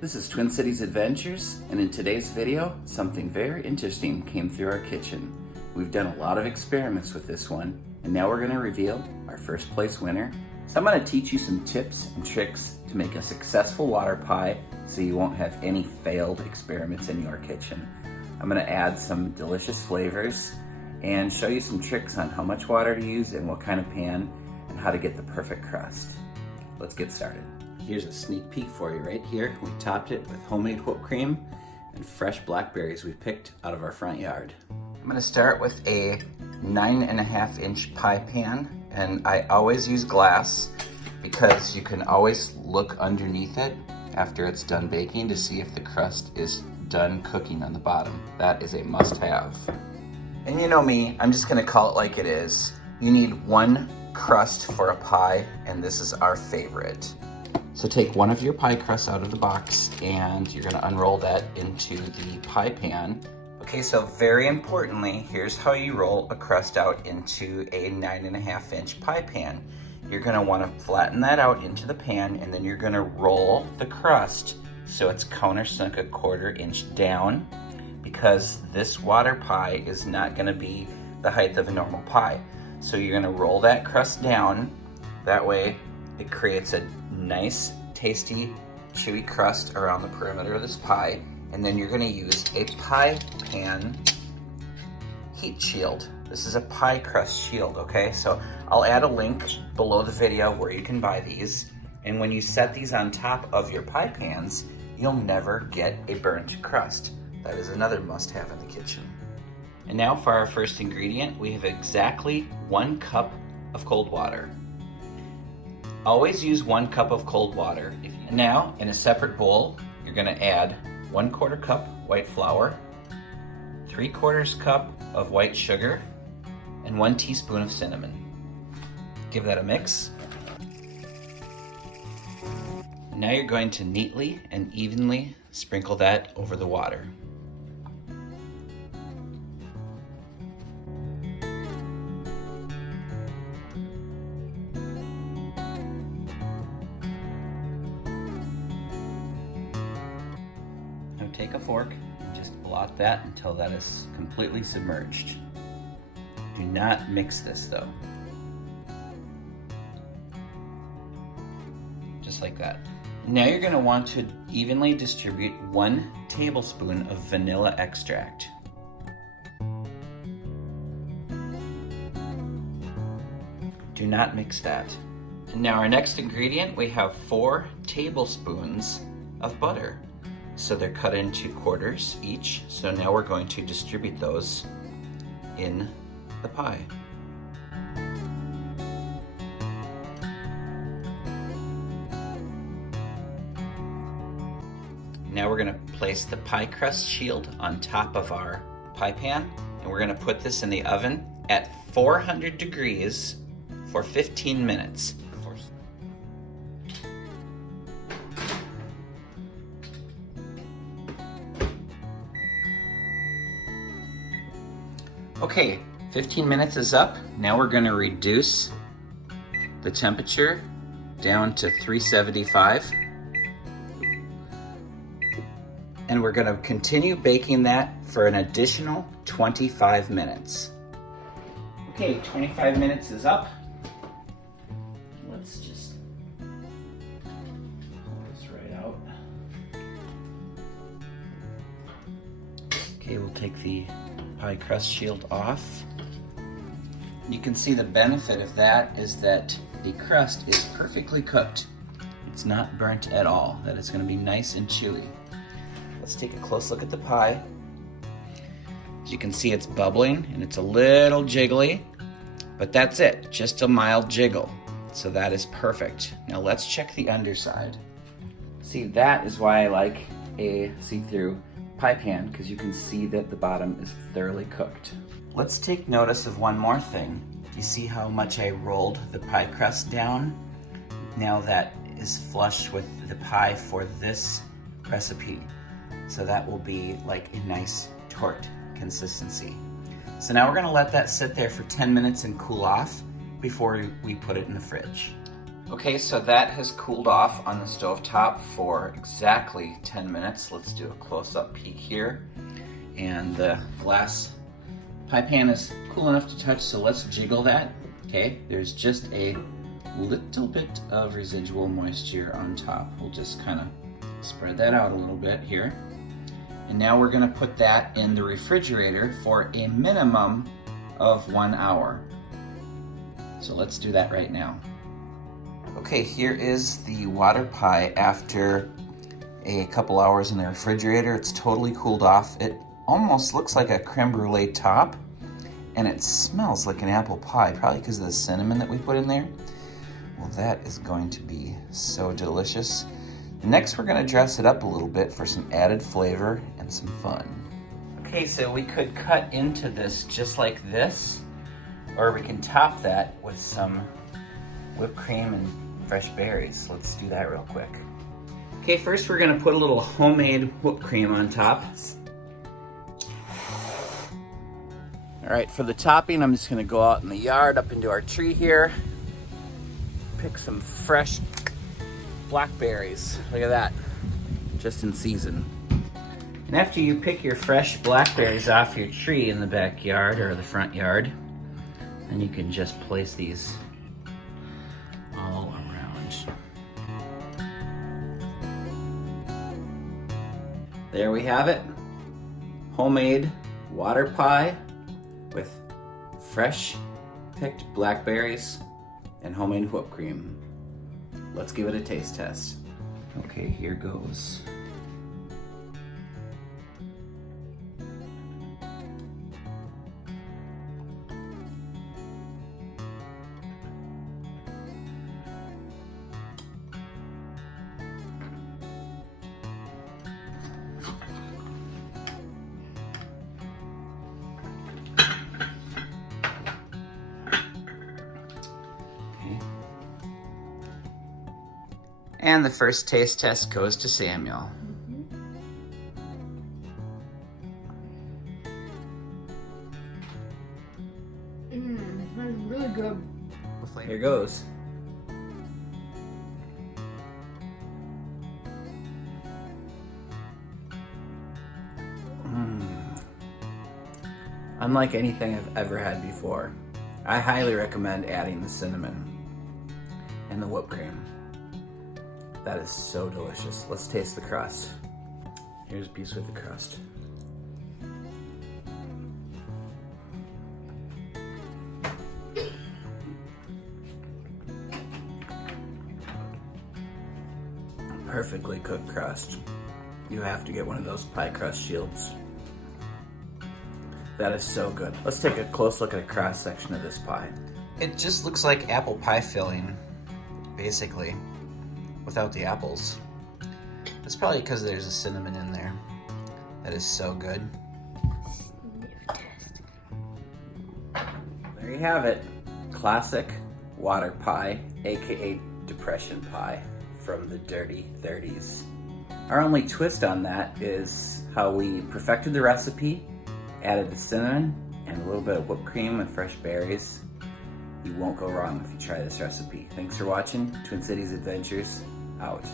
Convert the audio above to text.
This is Twin Cities Adventures, and in today's video, something very interesting came through our kitchen. We've done a lot of experiments with this one, and now we're going to reveal our first place winner. So I'm going to teach you some tips and tricks to make a successful water pie so you won't have any failed experiments in your kitchen. I'm going to add some delicious flavors and show you some tricks on how much water to use and what kind of pan and how to get the perfect crust. Let's get started. Here's a sneak peek for you right here. We topped it with homemade whipped cream and fresh blackberries we picked out of our front yard. I'm gonna start with a 9.5-inch pie pan, and I always use glass because you can always look underneath it after it's done baking to see if the crust is done cooking on the bottom. That is a must-have. And you know me, I'm just gonna call it like it is. You need one crust for a pie, and this is our favorite. So take one of your pie crusts out of the box and you're gonna unroll that into the pie pan. Okay, so very importantly, here's how you roll a crust out into a 9.5-inch pie pan. You're gonna wanna flatten that out into the pan, and then you're gonna roll the crust so it's countersunk a 1/4 inch down, because this water pie is not gonna be the height of a normal pie. So you're gonna roll that crust down, that way it creates a nice, tasty, chewy crust around the perimeter of this pie. And then you're gonna use a pie pan heat shield. This is a Piecrust shield, okay? So I'll add a link below the video where you can buy these. And when you set these on top of your pie pans, you'll never get a burnt crust. That is another must-have in the kitchen. And now for our first ingredient, we have exactly 1 cup of cold water. Always use 1 cup of cold water. And now, in a separate bowl, you're gonna add 1/4 cup white flour, 3/4 cup of white sugar, and 1 teaspoon of cinnamon. Give that a mix. And now you're going to neatly and evenly sprinkle that over the water. Take a fork and just blot that until that is completely submerged. Do not mix this though. Just like that. Now you're going to want to evenly distribute 1 tablespoon of vanilla extract. Do not mix that. And now our next ingredient, we have 4 tablespoons of butter. So they're cut into quarters each. So now we're going to distribute those in the pie. Now we're gonna place the pie crust shield on top of our pie pan, and we're gonna put this in the oven at 400 degrees for 15 minutes. Okay, 15 minutes is up. Now we're gonna reduce the temperature down to 375. And we're gonna continue baking that for an additional 25 minutes. Okay, 25 minutes is up. Let's just pull this right out. Okay, we'll take the pie crust shield off. You can see the benefit of that is that the crust is perfectly cooked. It's not burnt at all. That is going to be nice and chewy. Let's take a close look at the pie. As you can see, it's bubbling and it's a little jiggly, but that's it, just a mild jiggle. So that is perfect. Now let's check the underside. See, that is why I like a see-through pie pan, because you can see that the bottom is thoroughly cooked. Let's take notice of one more thing. You see how much I rolled the pie crust down? Now that is flush with the pie for this recipe. So that will be like a nice tart consistency. So now we're gonna let that sit there for 10 minutes and cool off before we put it in the fridge. Okay, so that has cooled off on the stove top for exactly 10 minutes. Let's do a close-up peek here. And the glass pie pan is cool enough to touch, so let's jiggle that. Okay, there's just a little bit of residual moisture on top. We'll just kind of spread that out a little bit here. And now we're gonna put that in the refrigerator for a minimum of 1 hour. So let's do that right now. Okay, here is the water pie after a couple hours in the refrigerator. It's totally cooled off. It almost looks like a creme brulee top, and it smells like an apple pie, probably because of the cinnamon that we put in there. Well, that is going to be so delicious. Next, we're gonna dress it up a little bit for some added flavor and some fun. Okay, so we could cut into this just like this, or we can top that with some whipped cream and fresh berries. Let's do that real quick. Okay, first we're gonna put a little homemade whipped cream on top. All right, for the topping, I'm just gonna go out in the yard up into our tree here, pick some fresh blackberries. Look at that, just in season. And after you pick your fresh blackberries off your tree in the backyard or the front yard, then you can just place these all around. There we have it. Homemade water pie with fresh picked blackberries and homemade whipped cream. Let's give it a taste test. Okay, here goes. And the first taste test goes to Samuel. That's really good. Here goes. Unlike anything I've ever had before. I highly recommend adding the cinnamon and the whipped cream. That is so delicious. Let's taste the crust. Here's a piece with the crust. Perfectly cooked crust. You have to get one of those Piecrust shields. That is so good. Let's take a close look at a cross section of this pie. It just looks like apple pie filling, basically, without the apples. It's probably because there's a cinnamon in there. That is so good. There you have it. Classic water pie, aka depression pie from the dirty 30s. Our only twist on that is how we perfected the recipe, added the cinnamon and a little bit of whipped cream and fresh berries. You won't go wrong if you try this recipe. Thanks for watching. Twin Cities Adventures out.